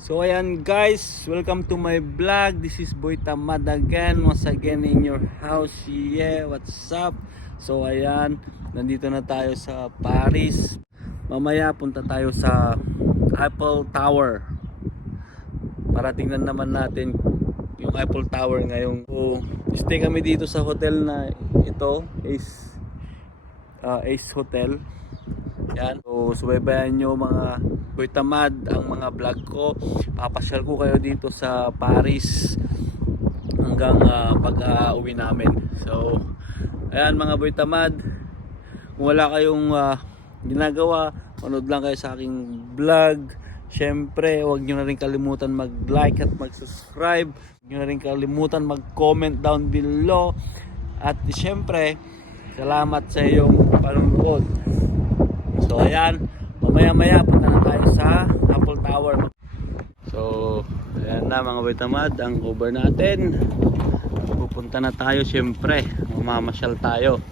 So ayan guys, welcome to my vlog. This is Boy Tamad again, once again in your house. Yeah, what's up? So ayan, nandito na tayo sa Paris. Mamaya punta tayo sa Apple Tower. Para tingnan naman natin yung Apple Tower ngayong. So, stay kami dito sa hotel na ito is uh, Ace Hotel. Yan. So, subaybayan nyo mga Boy Tamad ang mga vlog ko. Papasyal ko kayo dito sa Paris hanggang pag ah, uwi namin. So, ayan mga Boy Tamad. Kung wala kayong ah, ginagawa, manood lang kayo sa aking vlog. Siyempre, huwag nyo na rin kalimutan mag-like at mag-subscribe. Huwag nyo na rin kalimutan mag-comment down below. At siyempre, salamat sa iyong panonood. So ayan, mamaya maya punta na tayo sa Apple Tower. So ayan na mga Vitamad, ang cover natin. Pupunta na tayo syempre, mamamasyal tayo.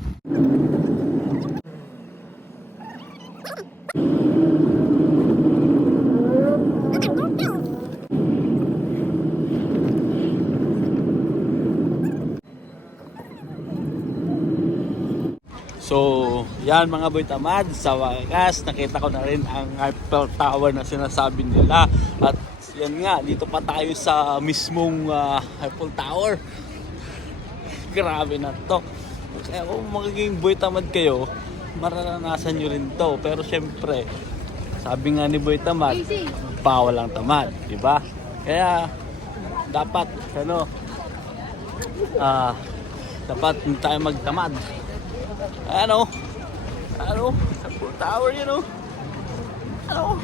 So, yan mga boy tamad, sa wakas nakita ko na rin ang Eiffel Tower na sinasabi nila. At yan nga, dito pa tayo sa mismong ah, Eiffel Tower. Grabe na to. Kaya kung magiging boy tamad kayo, mararanasan nyo rin to. Pero syempre, sabi nga ni boy tamad, bawal lang tamad, di ba? Kaya dapat ano ah dapat hindi tayo magtamad. Ano? Ano? Sa full tower yun oh. Ano?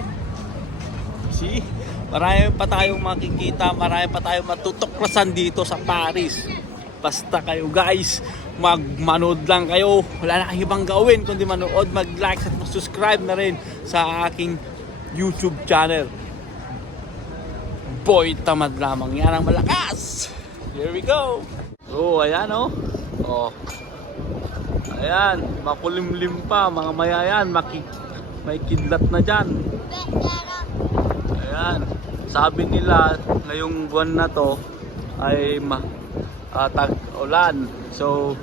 See? Marami pa tayong makikita, marami pa tayong matutuklasan dito sa Paris. Basta kayo guys, magmanood lang kayo. Wala na ibang gawin kundi manood, mag-like at mag-subscribe na rin sa aking YouTube channel. Boy, tamad lamang yan ang malakas. Here we go. Oh, ayan oh. Oh, Ayan, makulimlim pa, mga mayayan, maki, may kidlat na dyan. Ayan, sabi nila ngayong buwan na to ay ma, ah, tag-ulan. So,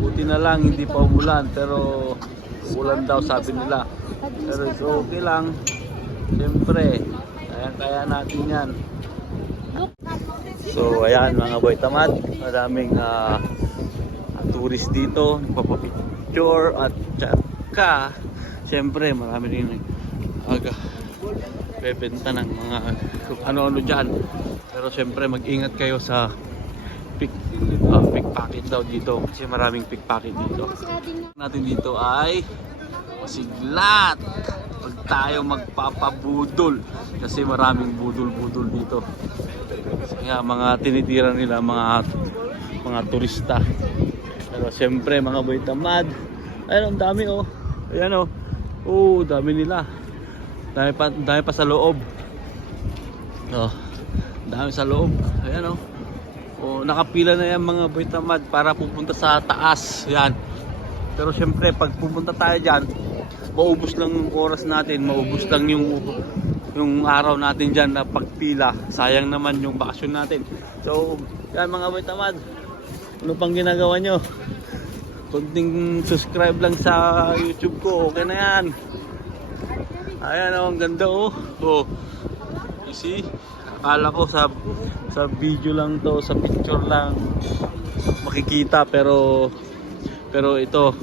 buti na lang hindi pa umulan pero ulan daw sabi nila. Pero it's okay lang. Siyempre, kaya kaya natin yan. So, ayan mga boy tamad, maraming ah, tourist dito, nagpapapicture at tsaka syempre marami rin aga bebenta ng mga ano-ano dyan. Pero syempre mag-ingat kayo sa pick, uh, pickpocket daw dito kasi maraming pickpocket dito. Natin dito ay masiglat. Pag tayo magpapabudol kasi maraming budol-budol dito. Kasi nga mga tinitira nila mga mga turista pero siyempre mga boy tamad. Ayun, ang dami oh. Ayan oh. Oh, dami nila. Dami pa, dami pa sa loob. Oh. Dami sa loob. Ayan oh. Oh, nakapila na yan mga boy tamad para pupunta sa taas. Yan. Pero siyempre pag pupunta tayo diyan, maubos lang yung oras natin, maubos lang yung yung araw natin diyan na pagpila. Sayang naman yung bakasyon natin. So, yan mga boy tamad. Ano pang ginagawa nyo? Kunting subscribe lang sa YouTube ko, okay na yan. Ayan oh, ang ganda oh. Oh. You see? Akala ko sa sa video lang to, sa picture lang makikita pero pero ito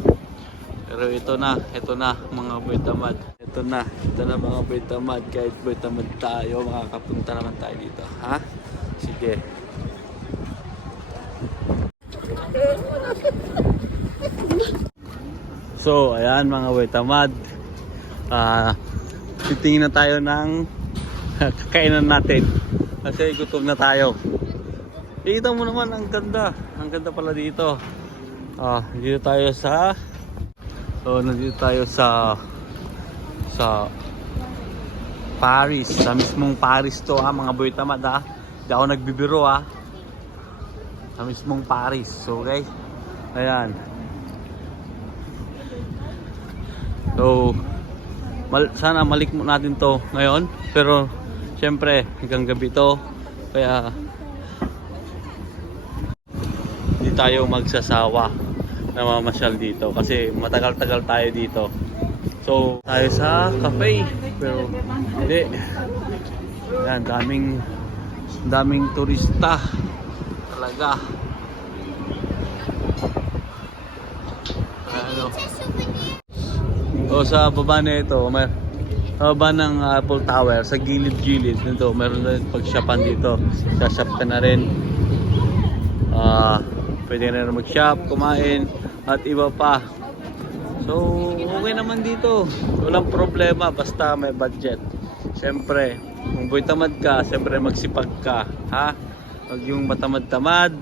pero ito na, ito na mga boy. Ito na, ito na mga boy tamad. Kahit boy tayo, makakapunta naman tayo dito. Ha? Sige. So, ayan mga boy tamad. Ah, titingin na tayo ng kakainan natin. Kasi gutom na tayo. Kita mo naman ang ganda. Ang ganda pala dito. Ah, dito tayo sa So, nandito tayo sa sa Paris, sa mismong Paris to ha, mga boy tamad ha. Hindi ako nagbibiro ha. Sa mismong Paris. So, okay. Ayan. So, mal sana malikmo natin to ngayon. Pero Siyempre, hanggang gabi to. Kaya hindi tayo magsasawa na mamasyal dito kasi matagal-tagal tayo dito. So, tayo sa cafe. Pero hindi. Yan, daming daming turista talaga. Ano? O sa baba na ito, may baba ng Apple Tower, sa gilid-gilid nito, meron na pag-shopan dito. Sa-shop ka na rin. Ah, pwede na rin mag-shop, kumain, at iba pa. So, okay naman dito. Walang problema, basta may budget. Siyempre, kung boy tamad ka, siyempre magsipag ka. Ha? Huwag yung matamad-tamad.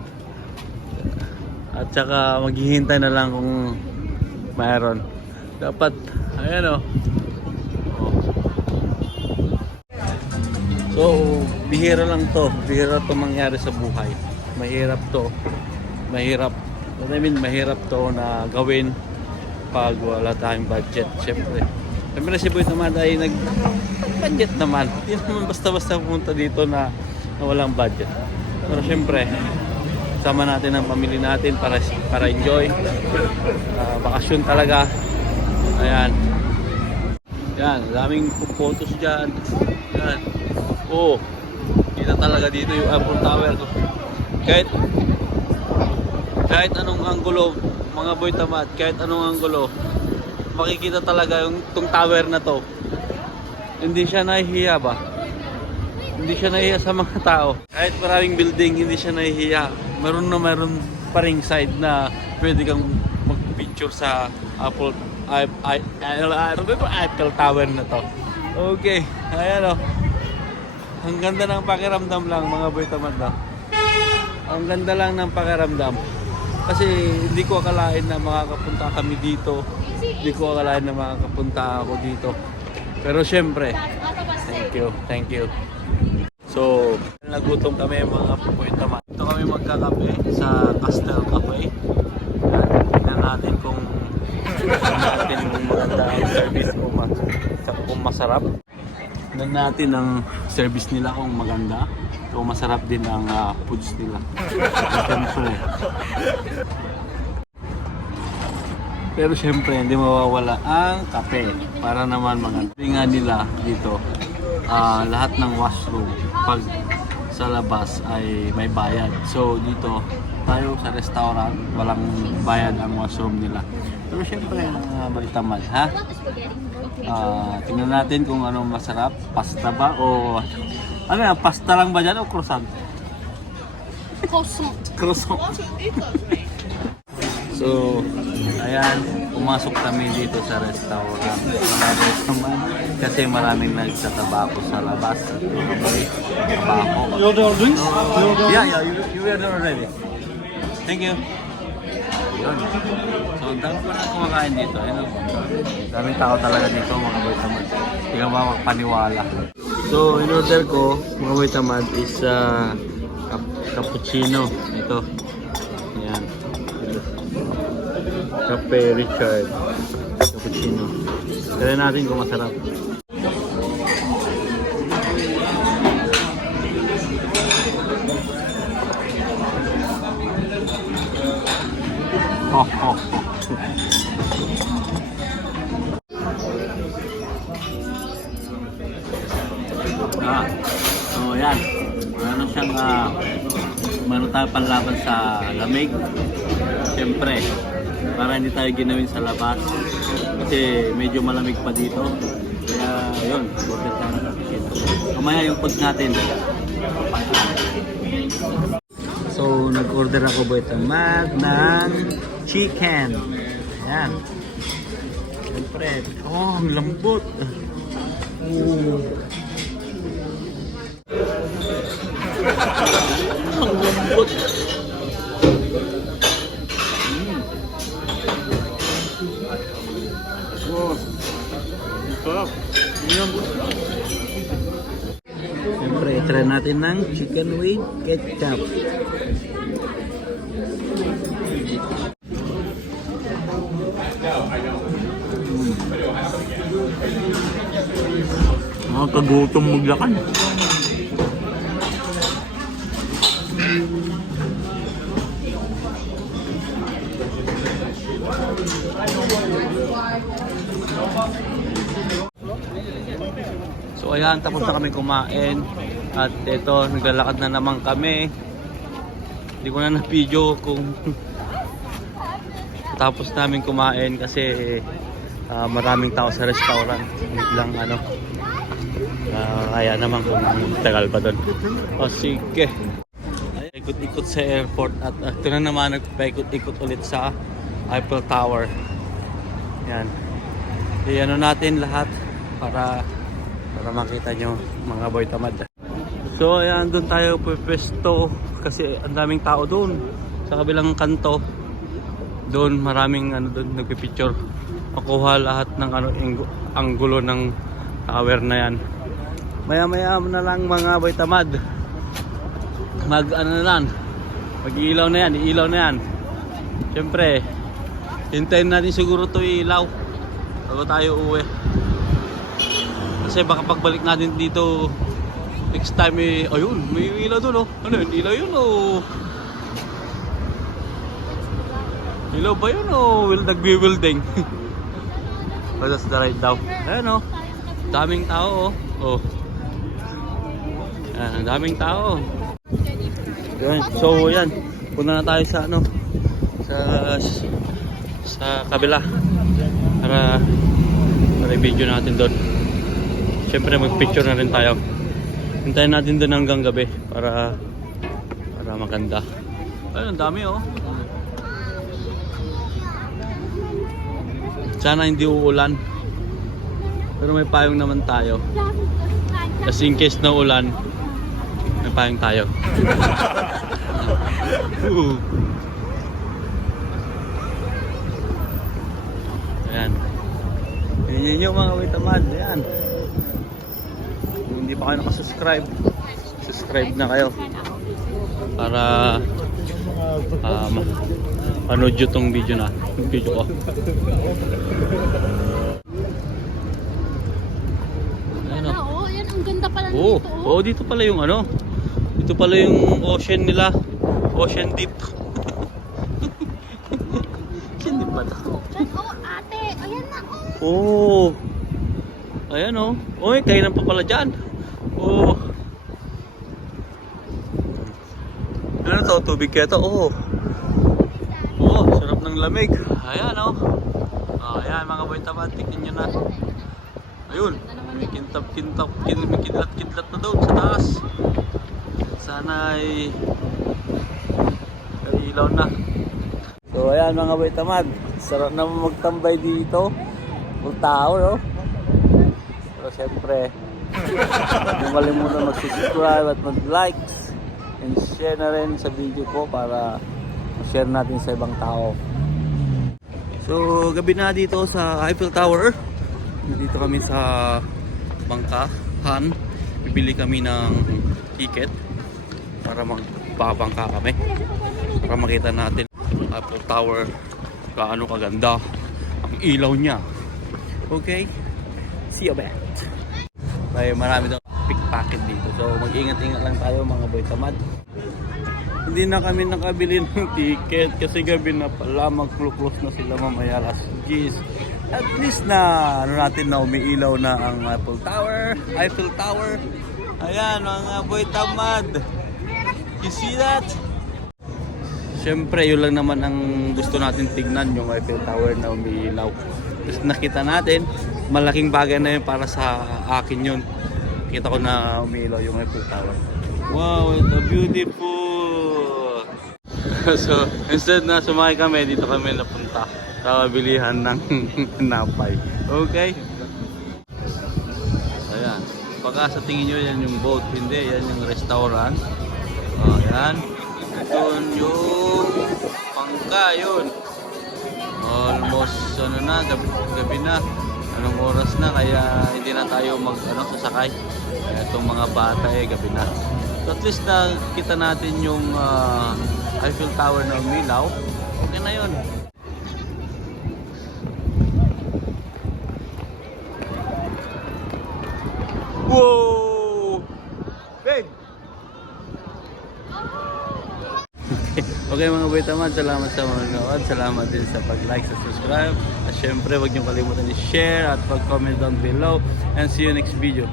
At saka maghihintay na lang kung mayroon. Dapat, ayan. Oh. So, bihira lang to. Bihira to mangyari sa buhay. Mahirap to. Mahirap. I mean, mahirap to na gawin pag wala tayong budget. Siyempre. Siyempre si Boy naman ay nag budget naman. Hindi naman basta-basta pumunta dito na, na walang budget. Pero siyempre, sama natin ang pamilya natin para para enjoy. Ah, bakasyon talaga. Ayan. Yan, daming photos dyan. Yan. Oo. Kita talaga dito yung Apple Tower. Kahit kahit anong anggulo, mga boy tamad, kahit anong anggulo, makikita talaga yung tong tower na to. Hindi siya nahihiya ba? Hindi siya nahihiya sa mga tao. Kahit maraming building, hindi siya nahihiya. Meron na meron pa ring side na pwede kang mag-picture sa Apple I, I, I, Apple Tower na to. Okay, ayan o. Ang ganda ng pakiramdam lang mga boy tamad na. Ang ganda lang ng pakiramdam. Kasi hindi ko akalain na makakapunta kami dito. Hindi ko akalain na makakapunta ako dito. Pero syempre, thank you, thank you. So, nagutom kami mga pupoy tamad. Ito kami magkakape sa Castel Cafe. Tingnan natin kung natin kung maganda ang service kung, ma kung masarap. Tingnan natin ang service nila kung maganda. Kung masarap din ang ah, foods nila. Siyempre. Pero syempre, hindi mawawala ang kape. Para naman maganda. Nga nila dito, ah, lahat ng washroom, pag sa labas ay may bayad. So dito, tayo sa restaurant, walang bayad ang washroom nila. Pero syempre, uh, may tamad, ha? Ah, tingnan natin kung ano masarap. Pasta ba o... Ano yan? Pasta lang ba dyan o croissant? Croissant. Croissant. so, ayan, pumasok kami dito sa restaurant. Naman kasi maraming nagtatabako sa labas. Tabako. You order drinks? Order Yeah, yeah, you, you were there already. Thank you. Yun. So, dami pa na kumakain dito. Ayun, oh. Daming tao talaga dito, mga boy tamad. Hindi ka makapaniwala. So, in order ko, mga boy tamad, is uh, cap- cappuccino. Ito. Ayan. Cafe Richard. Cappuccino. Try natin kung masarap. Meron siyang, ah, meron tayo panlaban sa lamig. Siyempre, para hindi tayo ginawin sa labas. Kasi medyo malamig pa dito. Kaya yun, order tayo ng. Kamaya yung food natin. So, nag-order ako boy tamad ng chicken. Ayan. Siyempre, oh, ang lambot. Oh. Ang lambot. Mm. Siyempre, try natin ng chicken with ketchup. Mga kagutom maglakad. So ayan, tapos na kami kumain. At ito, naglalakad na naman kami. Hindi ko na na-video kung tapos namin kumain kasi ah, maraming tao sa restaurant. Biglang ano, ah, kaya naman kung tagal pa doon. O sige. Ay, Ikot-ikot sa airport at ah, ito na naman nagpaikot-ikot ulit sa Eiffel Tower. Yan. I-ano natin lahat para para makita nyo mga boy tamad. So ayan, doon tayo pwesto kasi ang daming tao doon sa kabilang kanto. Doon maraming ano doon nagpipicture. Makuha lahat ng ano ang anggulo ng tower na yan. Maya-maya na lang mga boy tamad. Mag ano na lang. Mag-ilaw na yan, ilaw na yan. Siyempre, hintayin natin siguro to ilaw bago tayo uwi. Kasi baka pagbalik natin dito next time eh, ayun, may ilaw doon oh. Ano yun, ilaw yun oh. Ilaw ba yun oh? Will nagbi-building. oh, that's the right daw. Ayan oh. Daming tao oh. Oh. Ang daming tao. Yan. So yan, punta na tayo sa ano sa sa kabila para para i-video natin doon. Siyempre mag-picture na rin tayo. Hintayin natin doon hanggang gabi para para maganda. Ayun, dami oh. Sana hindi uulan. Pero may payong naman tayo. Kasi in case na ulan, payong tayo. Woo. Ayan. Yan yun yung mga witamad. Ayan. Kung hindi pa kayo nakasubscribe, subscribe na kayo. Para um, panood nyo tong video na. Yung video ko. Ayan o. Ah, ganda pala Oo, nito. oo, dito pala yung ano. Dito pala yung ocean nila. Ocean deep. ocean deep ito? Oh, ate, ayan na. Oh. Oo. Ayan oh. Uy, kainan pa pala dyan. Oo. Ano to? Tubig kaya to? Oo. Oo, sarap ng lamig. Ayan oh. Oh, ayan mga boy tamad, tingnan nyo na. Ayun, may kintap-kintap, kidlat-kidlat na doon sa taas. Sana ay ilaw na. So ayan mga boy tamad, sarap naman magtambay dito. Full tao no? Pero siyempre, huwag mo kalimutan mag-subscribe at mag-like and share na rin sa video ko para share natin sa ibang tao. So gabi na dito sa Eiffel Tower. Dito kami sa bangkahan. Bibili kami ng ticket para magbabangka kami. Para makita natin Eiffel Tower gaano kaganda ang ilaw niya. Okay? See you back. May marami daw pickpocket dito. So mag-ingat-ingat lang tayo mga boy tamad. Hindi na kami nakabili ng ticket kasi gabi na pala mag-close na sila mamaya alas 10. At least na ano natin na umiilaw na ang Eiffel Tower. Eiffel Tower. Ayan mga boy tamad. You see that? Siyempre, yun lang naman ang gusto natin tignan, yung Eiffel Tower na umiilaw. Tapos nakita natin, malaking bagay na yun para sa akin yun. Kita ko na umiilaw yung Eiffel Tower. Wow, it's a beautiful! so, instead na sumakay kami, dito kami napunta sa bilihan ng napay. Okay? Ayan. Baka sa tingin nyo yan yung boat, hindi. Yan yung restaurant. Yan. Doon yung pangka, yun. Almost, ano na, gabi, gabi na. Anong oras na, kaya hindi na tayo mag, ano, sasakay. Kaya itong mga bata eh, gabi na. So at least nakita natin yung ah, Eiffel Tower na umilaw. Okay na yun. Okay mga boy tamad, salamat sa mga nanood. Salamat din sa pag-like, sa subscribe. At syempre, huwag niyo kalimutan i-share at pag-comment down below. And see you next video.